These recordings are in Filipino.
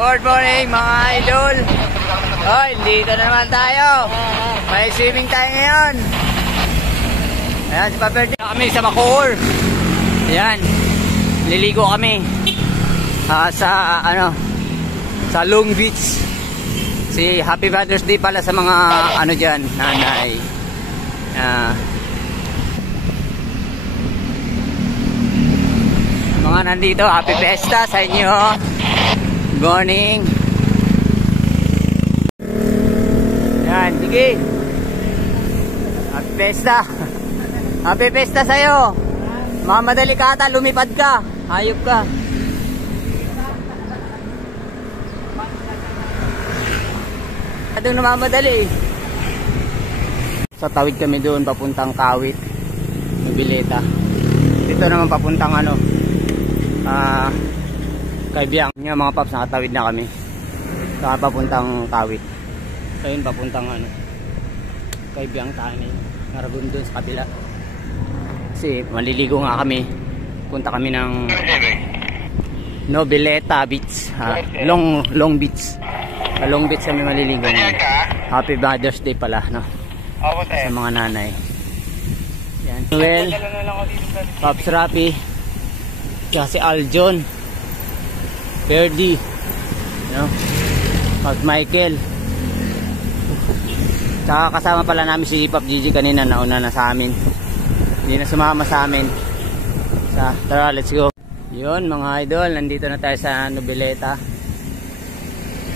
Good morning mga idol. Hoy, dito na naman tayo. May swimming tayo ngayon. Ayan, si Paperdi kami sa Bacoor. Ayan, liligo kami sa sa Long Beach. Si Happy Father's Day pala sa mga dyan, nanay. Mga nandito, happy fiesta sa inyo. Good morning. Yan, sige. Happy fiesta. Happy fiesta sa'yo. Mamadali ka ata, lumipad ka. Hayop ka. Doon namamadali. Sa tawid kami doon papuntang Kawit, Noveleta. Dito naman papuntang Kaibiyang. Nga mga paps, nakatawid na kami. Saka papuntang Kawit. Ayun papuntang Kaibiyang tayo. Naragun doon sa kabila. Kasi maliligo nga kami. Punta kami ng Noveleta Beach. Long Beach. Sa Long Beach kami maliligo. Happy Father's Day pala, no? Sa mga nanay. Yan. Well, Pops Rapi. Kasi Aljon. Perdi. Pops Michael. Saka kasama pala namin si Pop Gigi kanina, nauna na sa amin. Hindi na sumama sa amin. Tara, let's go. Yun mga idol, nandito na tayo sa Noveleta.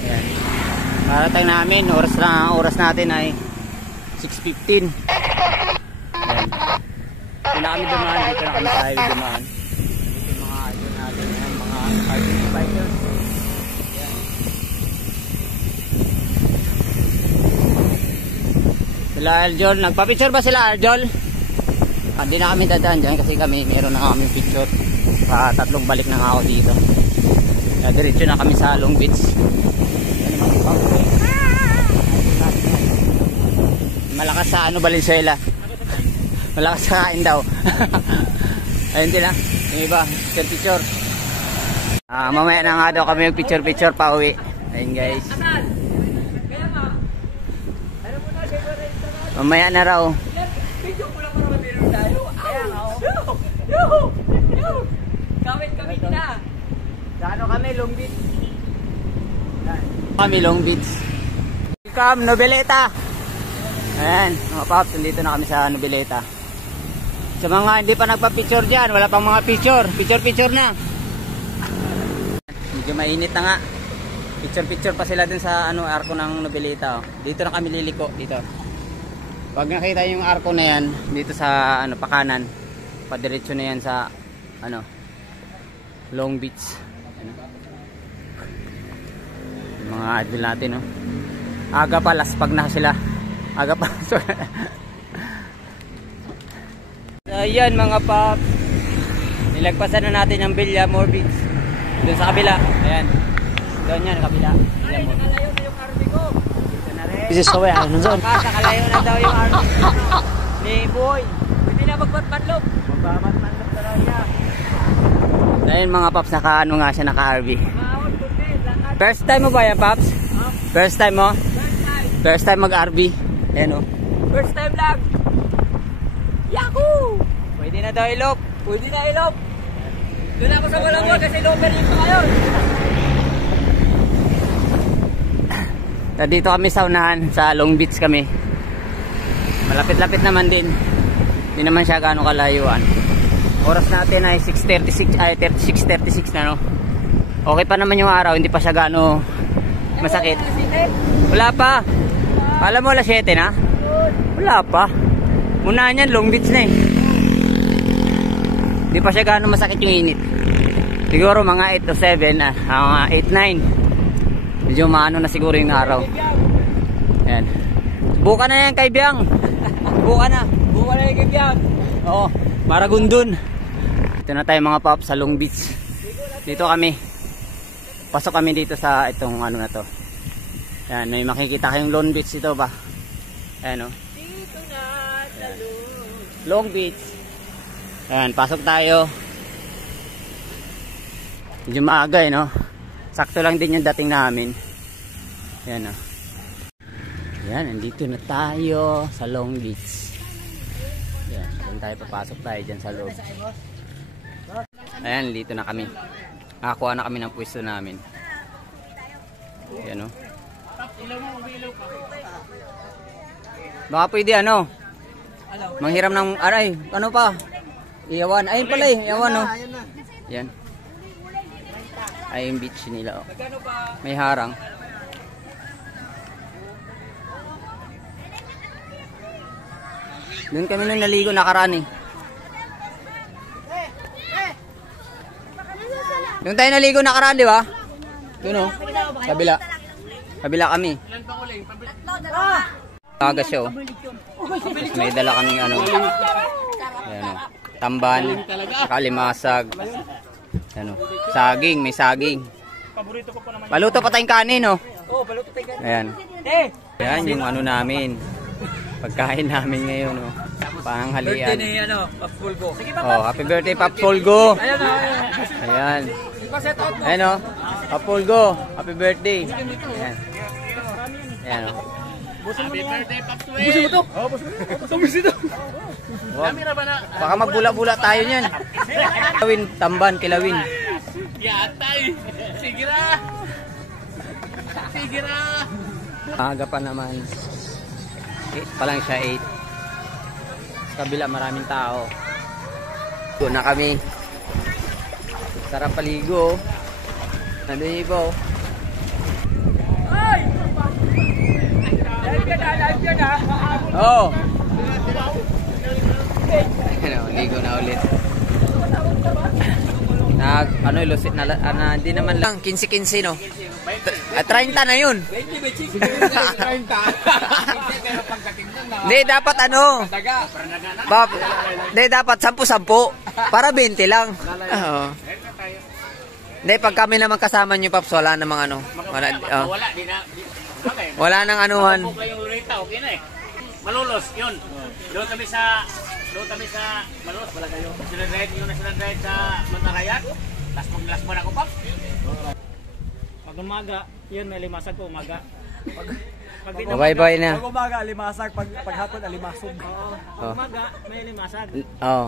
Ayan. Parating namin, oras natin ay 6:15. Ayan. Dito na kami dumaan, dito na kami tayo dumaan. Dito yung mga idol natin, mga fighting fighters. Ayan. Sila Aljol, nagpa-picture ba sila Aljol? Hindi na kami dadaan dyan kasi meron na kami picture. Tatlong balik na nga ako dito. Diretso na kami sa Long Beach. Malakas sa Valenzuela. Malakas sa kain daw. Ayun sila. Yung iba, picture. Mamaya na nga daw kami yung picture pa uwi. Ayun guys. Mamaya na raw. Kawit na. Gaano kami, Long Beach? Kami, Long Beach. Welcome, Noveleta. Ayan, mga paps, nandito na kami sa Noveleta. Sa mga hindi pa nagpa-picture dyan, wala pang mga picture. Picture na. Medyo mainit na nga. Picture pa sila dun sa arko ng Noveleta. Dito na kami liliko, dito. Pag nakita yung arko na yan, dito sa pakanan, padiretso na yan sa Long Beach. Yung mga idol natin, no? Aga pa, laspag na sila. Aga pa. Ayan mga paps, nilagpasan na natin ang Villamor Beach doon sa kabila. Ayan, doon yan, kabila. Ay, nakalayo na yung RV ko. Dito na rin. This is so way, nakalayo na daw yung RV ni Boy. Hindi na magpatpanlog. Magpapatpanlog na daw niya. Ayun mga paps, naka-RV. First time mo ba yan, paps? First time mo? First time mag-RV. Ayan o. First time lang. Yahoo! Pwede na daw ilop. Pwede na ilop. Doon ako sa Malangwa kasi loper yung pa ngayon. Dito kami sa unahan, sa Long Beach kami. Malapit-lapit naman din. Hindi naman siya gaano kalayuan. Oras natin ay 6:36 na, no? Okay pa naman yung araw, hindi pa siya gaano masakit. Wala pa. Alam mo, alas 7 na? Wala pa. Muna yan, Long Beach na eh. Hindi pa siya gaano masakit yung init. Siguro mga 8 to 7, mga 8-9. Medyo maano na siguro yung araw. Ayan. Buka na yan, Kaibiyang. Buka na yung Kaibiyang. Oo, Maragondon. Dito na tayo mga paps sa Long Beach. Dito kami. Pasok kami dito sa itong na to. Ayan, may makikita kayong Long Beach dito ba? Ayan o. Dito na sa Long Beach. Ayan, pasok tayo. Medyo maaga no? Sakto lang din yung dating namin. Yan o. Yan, nandito na tayo sa Long Beach. Yan, doon tayo papasok tayo dyan sa loob. Ayan, dito na kami. Nakakuha na kami ng pwesto namin. Yan o. Baka pwede ano? Manghiram ng aray, ano pa? Iyawan, ayun pala eh, iyawan o. Yan. Ay yung beach nila oh. May harang. Doon kami nung naligo nakaraan eh. Doon tayo naligo nakaraan, di ba? Doon oh. Kabila. Kabila kami. Aga siya oh. May dala kaming ano. Ayan oh. Tamban, kalimasag. Ano, saging, may saging. Paborito ko pa naman. Paluto pa tayong kanin, oh. Oo, paluto tayong kanin. Ayan. Ayan yung ano namin. Pagkain namin ngayon, oh. Panghalian. Birthday ni ano, Pops Fulgo. Oh, happy birthday Pops Fulgo. Ayan, oh. Ayan. Ayan, oh. Pops Fulgo, happy birthday. Ayan. Ayan, oh. Happy birthday Pops Fulgo. Busin mo to. Oh, busin mo to. Baka magbula-bula tayo niyan. Kilawin, tamban, kilawin. Yatay. Sige na. Sige na. Aga pa naman. 8 pa lang siya, 8. Sa kabila maraming tao. Doon na kami. Sarap paligo. Nandun yung iba. Oh. Ligo na ulit. Ano ilusit na hindi naman lang 15-15 no. 30 na yun. 20 Hindi dapat ano. Hindi dapat 10-10 para 20 lang. Oo. Hindi pag kami naman kasama niyo Paps wala namang ano. Wala nang anuhan. Malulos yun. Doon kami sa Malulos wala kayo. Sinadrive yun na sinadrive sa Mantarayat. Last mo na ko Paps. Pag umaga, yun may limasag po umaga. Bye-bye na. Pag umaga, limasag. Pag hapon, alimasog. Pag umaga, may limasag.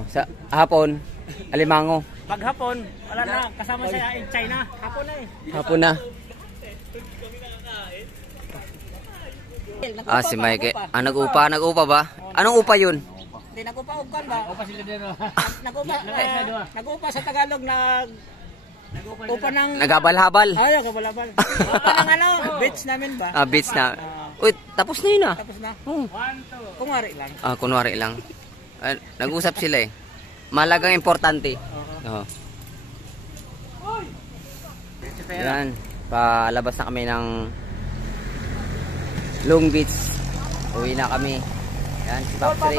Sa hapon, alimango. Pag hapon, wala na. Kasama siya in China. Hapon na eh. Hapon na. Si Mike. Nag-upa ba? Anong upa yun? Hindi, nag-upa-upan ba? Upa sila din. Nag-upa sa Tagalog, upa ng... Nagabal-habal. Ay, nagabal-habal. Upa ng ano, beach namin ba? Beach na. Uy, tapos na yun ah. Tapos na? Kunwari lang. Kunwari lang. Nag-usap sila eh. Malagang importante. Oo. Yan. Palabas na kami ng Long Beach. Uwi na kami. Ayan si Pops Ray.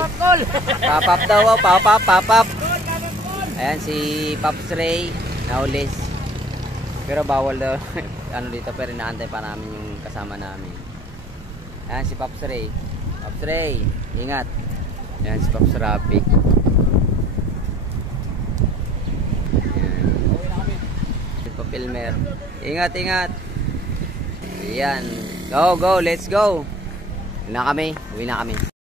Papap daw, papap. Ayan si Pops Ray. Naulis. Pero bawal daw. Ano dito, pero inaantay pa namin yung kasama namin. Ayan si Pops Ray. Pops Ray, ingat. Ayan si Pops Rapi. Si Papilmer. Ingat. Ayan. Go, let's go. Uwi na kami.